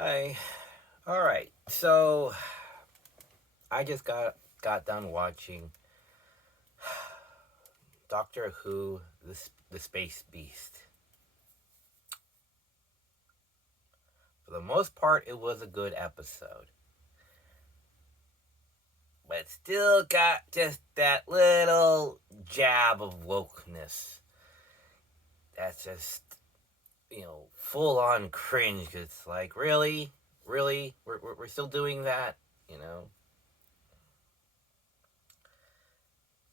I all right. So I just got done watching Doctor Who, the Space Beast. For the most part, it was a good episode, but it still got just that little jab of wokeness. That's just full on cringe. It's like really, we're still doing that, you know.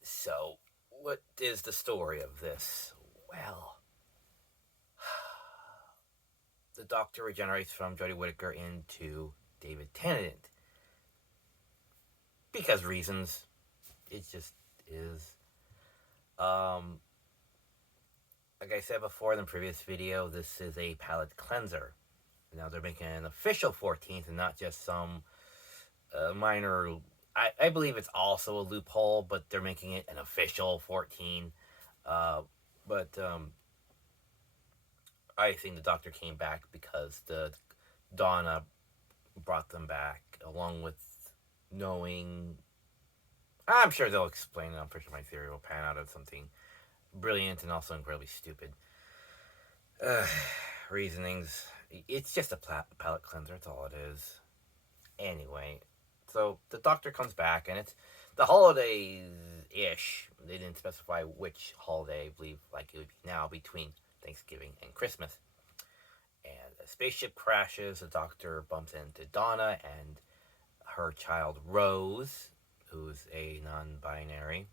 So, what is the story of this? Well, the Doctor regenerates from Jodie Whittaker into David Tennant because reasons. It just is. Um, like I said before in the previous video, this is a palate cleanser. Now they're making an official 14th and not just some minor. I believe it's also a loophole, but they're making it an official 14. Uh, but I think the Doctor came back because the Donna brought them back, along with knowing. I'm sure they'll explain it. I'm pretty sure my theory will pan out as something brilliant and also incredibly stupid. Uh, Reasonings. It's just a palate cleanser. That's all it is. Anyway, so the Doctor comes back, and it's the holidays ish. They didn't specify which holiday. I believe like it would be now between Thanksgiving and Christmas. And a spaceship crashes. The Doctor bumps into Donna and her child Rose, who's a non-binary.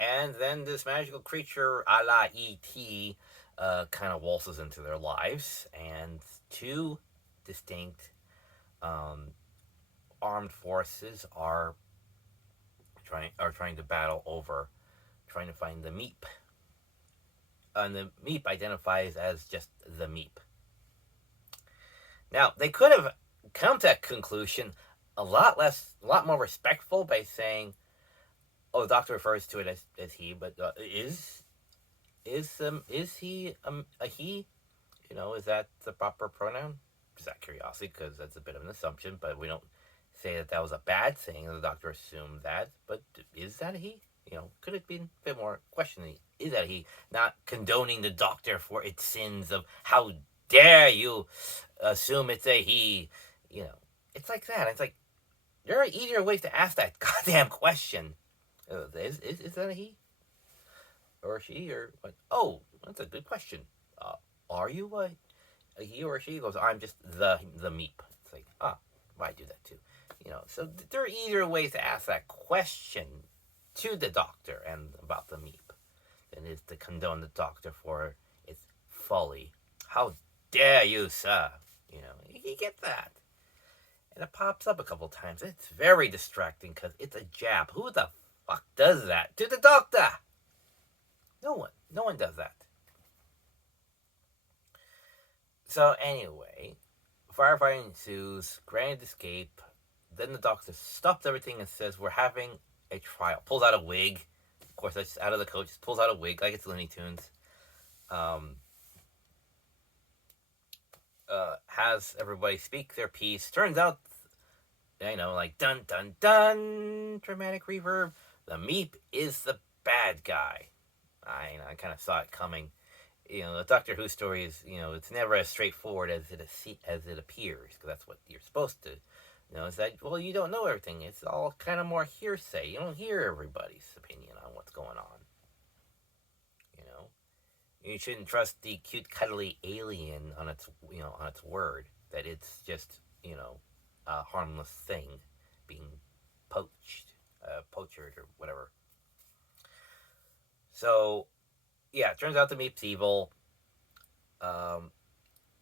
And then this magical creature, a la E.T., kind of waltzes into their lives, and two distinct um, armed forces are trying to battle over trying to find the Meep. And the Meep identifies as just the Meep. Now they could have come to that conclusion a lot more respectful by saying, "Oh, the Doctor refers to it as he," but is he a he? Is that the proper pronoun? Just out of curiosity, because that's a bit of an assumption, but we don't say that was a bad thing. The Doctor assumed that, but is that a he? Could it be a bit more questioning? Is that he? Not condoning the Doctor for its sins of how dare you assume it's a he. You know, it's like that. It's like there are easier ways to ask that goddamn question. Is that a he or a she or what? Oh, that's a good question. Uh, are you a he or a she? He goes, I'm just the meep. It's like, well, I do that too. So there are easier ways to ask that question to the Doctor and about the meep than is to condone the Doctor for its folly. How dare you, sir? You get that. And it pops up a couple times. It's very distracting because it's a jab. Who the fuck does that to the Doctor? No one. No one does that. So anyway, firefighting ensues, Granite escape. Then the Doctor stops everything and says, "We're having a trial." Pulls out a wig. Of course, that's out of the coach. Pulls out a wig like it's Looney Tunes. Um, has everybody speak their piece. Turns out, like dun dun dun, dramatic reverb. The Meep is the bad guy. I kind of saw it coming. The Doctor Who story is, it's never as straightforward as it appears, because that's what you're supposed to. It's that, well, you don't know everything. It's all kind of more hearsay. You don't hear everybody's opinion on what's going on. You know, you shouldn't trust the cute, cuddly alien on its word that it's just, a harmless thing being poached or whatever. So, yeah, it turns out the Meep's evil. Um,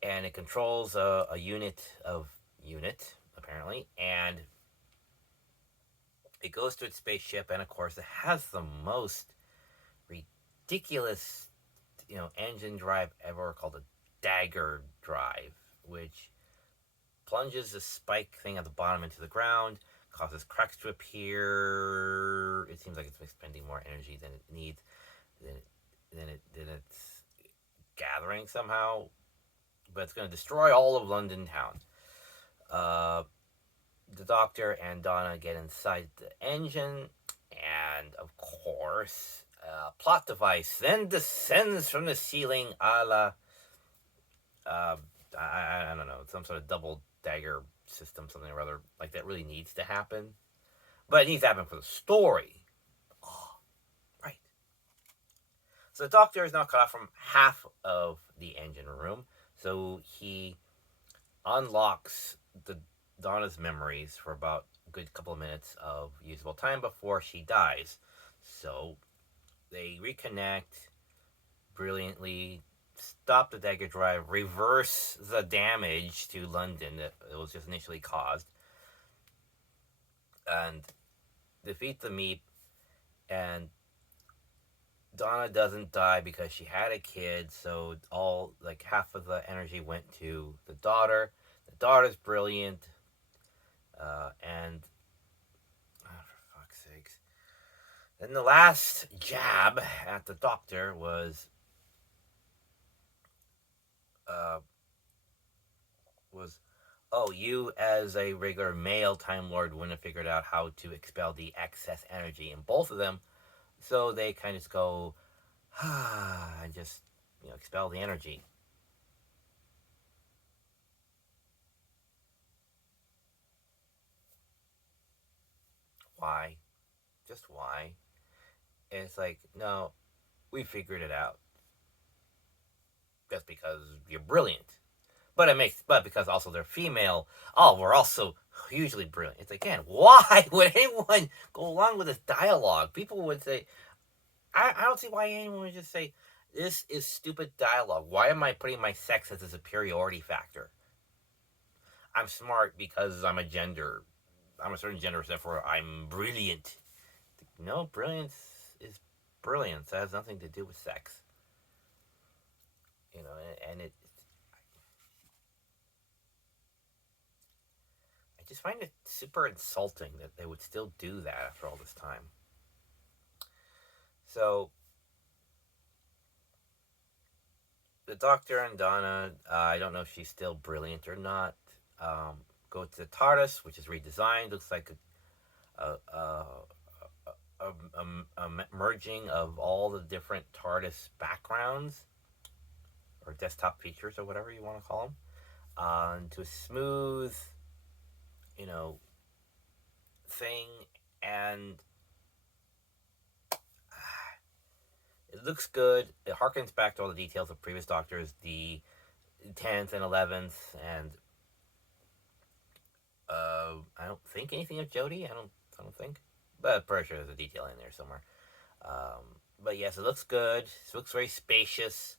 and it controls a unit apparently, and it goes to its spaceship, and of course it has the most ridiculous engine drive ever, called a dagger drive, which plunges the spike thing at the bottom into the ground, causes cracks to appear. It seems like it's expending more energy than it needs, than it's gathering somehow, but it's going to destroy all of London town. Uh, the Doctor and Donna get inside the engine, and of course, a plot device then descends from the ceiling, a la, uh, I don't know, some sort of double dagger system, something or other, like that really needs to happen. But it needs to happen for the story. Oh, right. So the Doctor is now cut off from half of the engine room, so he unlocks the Donna's memories for about a good couple of minutes of usable time before she dies. So they reconnect brilliantly, stop the dagger drive, reverse the damage to London that it was just initially caused, and defeat the Meep. And Donna doesn't die because she had a kid, so all like half of the energy went to the daughter. The daughter's brilliant, and oh, for fuck's sakes. Then the last jab at the Doctor was uh, was, oh, you as a regular male Time Lord wouldn't have figured out how to expel the excess energy in both of them, so they kind of just go, and just, expel the energy. Why? Just why? And it's like, no, we figured it out. Just because you're brilliant. But because also they're female, oh, we're also hugely brilliant. It's again, why would anyone go along with this dialogue? People would say, I don't see why anyone would just say, this is stupid dialogue. Why am I putting my sex as a superiority factor? I'm smart because I'm a certain gender, therefore I'm brilliant. No, brilliance is brilliance. It has nothing to do with sex. And I just find it super insulting that they would still do that after all this time. So, the Doctor and Donna, I don't know if she's still brilliant or not, go to the TARDIS, which is redesigned. Looks like a merging of all the different TARDIS backgrounds or desktop features or whatever you want to call them, into a smooth, you know, thing, and it looks good. It harkens back to all the details of previous Doctors, the 10th and 11th, and I don't think anything of Jodie. I don't think, but I'm pretty sure there's a detail in there somewhere. But yes, it looks good. It looks very spacious,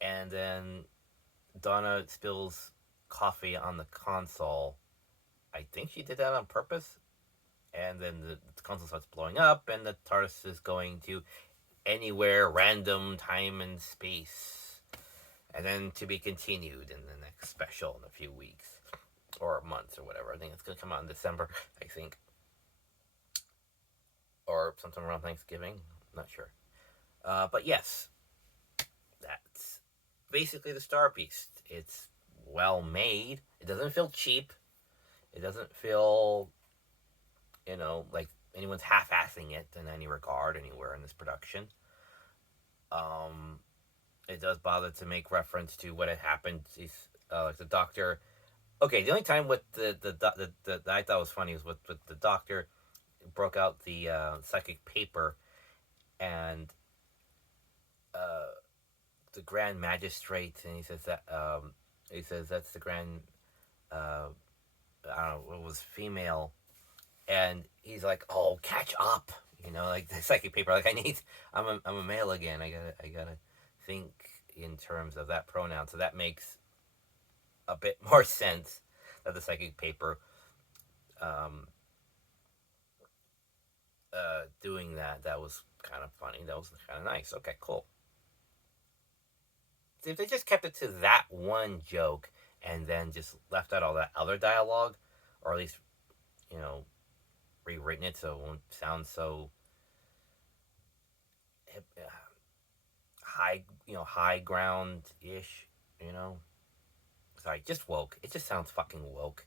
and then Donna spills coffee on the console. I think she did that on purpose. And then the console starts blowing up, and the TARDIS is going to anywhere, random time and space. And then to be continued in the next special in a few weeks or months or whatever. I think it's going to come out in December, I think. Or sometime around Thanksgiving. Not sure. But yes, that's basically the Star Beast. It's well made. It doesn't feel cheap. It doesn't feel, like anyone's half-assing it in any regard anywhere in this production. It does bother to make reference to what had happened. Like the Doctor. Okay, the only time with the I thought was funny was with the Doctor broke out the psychic paper, and uh, the Grand Magistrate, and he says that's the Grand. I don't know. It was female, and he's like, "Oh, catch up." Like the psychic paper. Like I'm a male again. I gotta think in terms of that pronoun. So that makes a bit more sense that the psychic paper, um, doing that. That was kind of funny. That was kind of nice. Okay, cool. See, if they just kept it to that one joke and then just left out all that other dialogue, or at least, you know, rewritten it so it won't sound so high ground ish. You know, sorry, just woke. It just sounds fucking woke.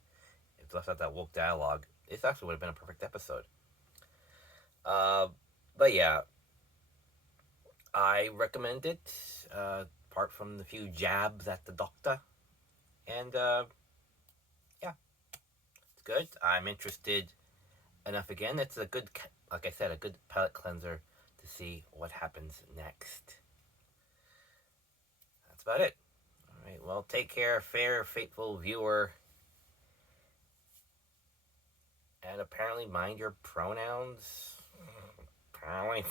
If it left out that woke dialogue, this actually would have been a perfect episode. Uh, but yeah, I recommend it. Apart from the few jabs at the doctor, and yeah, it's good. I'm interested enough again. It's a good, like I said, a good palate cleanser to see what happens next. That's about it. All right. Well, take care, fair, fateful viewer, and apparently mind your pronouns. Apparently.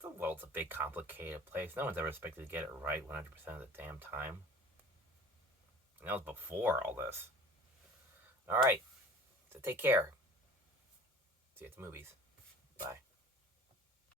The world's a big, complicated place. No one's ever expected to get it right 100% of the damn time. And that was before all this. All right. So take care. See you at the movies. Bye.